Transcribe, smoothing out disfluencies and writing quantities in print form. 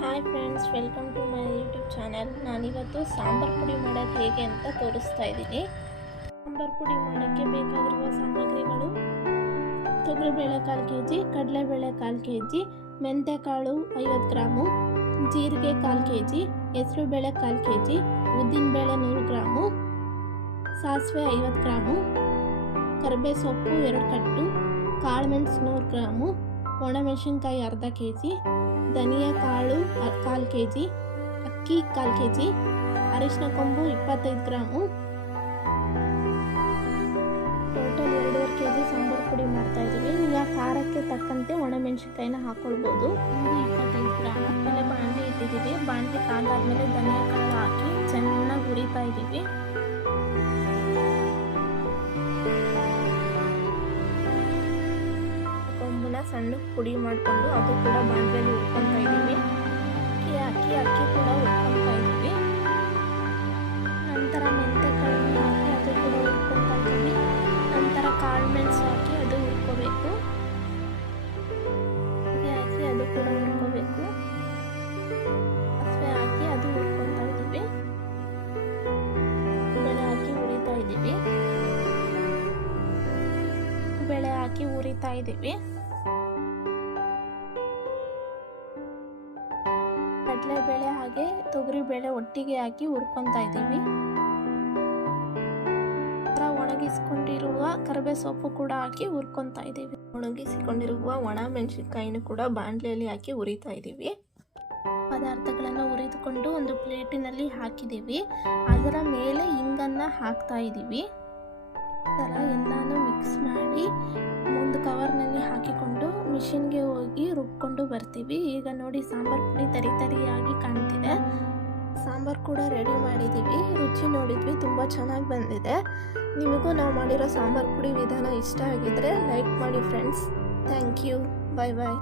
Hi friends, welcome to my YouTube channel. ನಾನಿವತ್ತು ಸಾಂಬಾರು ಪುಡಿ ಮಾಡೋದು ಹೇಗೆ ಅಂತ ತೋರಿಸ್ತಾ ಇದ್ದೀನಿ. ಸಾಂಬಾರು ಪುಡಿ ಮಾಡೋಕ್ಕೆ ಬೇಕಾಗಿರುವ ಸಾಮಗ್ರಿಗಳು: ತೊಗರಿಬೇಳೆ 1/4 kg, ಕಡಲೆಬೇಳೆ 1/4 kg, ಮೆಂತ್ಯಕಾಳು 50 ಗ್ರಾಮು, ಜೀರಿಗೆ 1/4 kg, ಹೆಸರುಬೇಳೆ 1/4 kg, ಉದ್ದಿನಬೇಳೆ 100 ಗ್ರಾಮು, ಸಾಸಿವೆ 50 ಗ್ರಾಮು, ಕರಿಬೇವು ಸೊಪ್ಪು 2 ಕಟ್ಟು, ಕಾಳುಮೆಣಸು 100 ಗ್ರಾಮು, ಒಣಮೆಣಸಿನ್ಕಾಯಿ ಅರ್ಧ kg, ಧನಿಯಾ ಕಾಳು 1/4 kg, ಅಕ್ಕಿ 1/4 kg, ಅರಿಶಿನ ಕೊಂಬು 25 ಗ್ರಾಮು. ಟೋಟಲ್ 2.5 kg ಸಾಂಬಾರು ಪುಡಿ ಮಾಡ್ತಾ ಇದ್ದೀವಿ. ಈಗ ಖಾರಕ್ಕೆ ತಕ್ಕಂತೆ ಒಣಮೆಣಸಿನ್ಕಾಯಿನ ಹಾಕೊಳ್ಬೋದು. 25 ಗ್ರಾಮ್. ಆಮೇಲೆ ಬಾಣಲಿ ಇಟ್ಟಿದ್ದೀವಿ. ಬಾಣಲಿ ಕಾದಾದ್ಮೇಲೆ ಧನಿಯಾ ಕಾಳು ಹಾಕಿ ಚೆನ್ನಾಗಿ ಹುರಿತಾ ಇದ್ದೀವಿ. ಸಣ್ಣ ಪುಡಿ ಮಾಡಿಕೊಂಡು ಅದು ಕೂಡ ಬಾಣಲೆಯಲ್ಲಿ ಹುರ್ಕೊತಾ ಇದ್ದೀವಿ. ಅಕ್ಕಿ ಕೂಡ ಹುರ್ಕೊತಾ ಇದ್ದೀವಿ. ನಂತರ ಮೆಂತ್ಯಕಾಳನ್ನು ಹಾಕಿ ಅದು ಕೂಡ ಹುರ್ಕೊತಾ ಇದ್ದೀವಿ. ನಂತರ ಕಾಳುಮೆಣಸು ಹಾಕಿ ಅದು ಹುರ್ಕೋಬೇಕು. ಹಾಕಿ ಅದು ಕೂಡ ಹುರ್ಕೋಬೇಕು. ಸಾಸಿವೆ ಹಾಕಿ ಅದು ಹುರ್ಕೊತಾ ಇದ್ದೀವಿ. ಬೇಳೆ ಹಾಕಿ ಹುರಿತಾ ಇದ್ದೀವಿ. ಬೇಳೆ ಹಾಕಿ ಹುರಿತಾ ಇದ್ದೀವಿ. ಕಡಲೆಬೇಳೆ ಹಾಗೆ ತೊಗರಿಬೇಳೆ ಒಟ್ಟಿಗೆ ಹಾಕಿ ಹುರ್ಕೊತಾ ಇದ್ದೀವಿ. ಒಣಗಿಸಿಕೊಂಡಿರುವ ಕರಿಬೇವು ಸೊಪ್ಪು ಕೂಡ ಹಾಕಿ ಹುರ್ಕೊತಾ ಇದ್ದೀವಿ. ಒಣಗಿಸಿಕೊಂಡಿರುವ ಒಣ ಮೆಣಸಿನಕಾಯಿನೂ ಕೂಡ ಬಾಣಲೆಯಲ್ಲಿ ಹಾಕಿ ಹುರಿತಾ ಇದ್ದೀವಿ. ಪದಾರ್ಥಗಳನ್ನು ಹುರಿದುಕೊಂಡು ಒಂದು ಪ್ಲೇಟಿನಲ್ಲಿ ಹಾಕಿದ್ದೀವಿ. ಅದರ ಮೇಲೆ ಹಿಂಗನ್ನು ಹಾಕ್ತಾ ಇದ್ದೀವಿ. ಎಲ್ಲಾನು ಮಿಕ್ಸ್ ಮಾಡಿ ಒಂದು ಕವರ್ನಲ್ಲಿ ಹಾಕಿಕೊಂಡು ಮಿಷಿನ್ಗೆ ಹೋಗಿ ರುಬ್ಕೊಂಡು ಬರ್ತೀವಿ. ಈಗ ನೋಡಿ, ಸಾಂಬಾರು ಪುಡಿ ತರಿಯಾಗಿ ಕಾಣ್ತಿದೆ. ಸಾಂಬಾರು ಕೂಡ ರೆಡಿ ಮಾಡಿದ್ದೀವಿ. ರುಚಿ ನೋಡಿದ್ವಿ, ತುಂಬ ಚೆನ್ನಾಗಿ ಬಂದಿದೆ. ನಿಮಗೂ ನಾವು ಮಾಡಿರೋ ಸಾಂಬಾರು ಪುಡಿ ವಿಧಾನ ಇಷ್ಟ ಆಗಿದ್ರೆ ಲೈಕ್ ಮಾಡಿ friends. Thank you. Bye bye.